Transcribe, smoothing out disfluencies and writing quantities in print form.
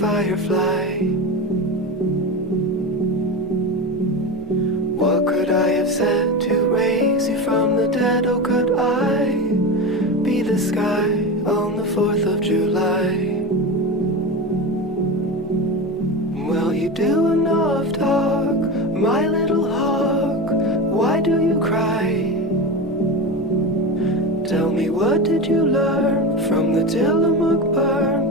firefly. What could I have said to raise you from the dead? Oh, could I be the sky on the 4th of July? Well, you do enough talk, my little hawk. Why do you cry? Tell me, what did you learn from the Tillamook burn?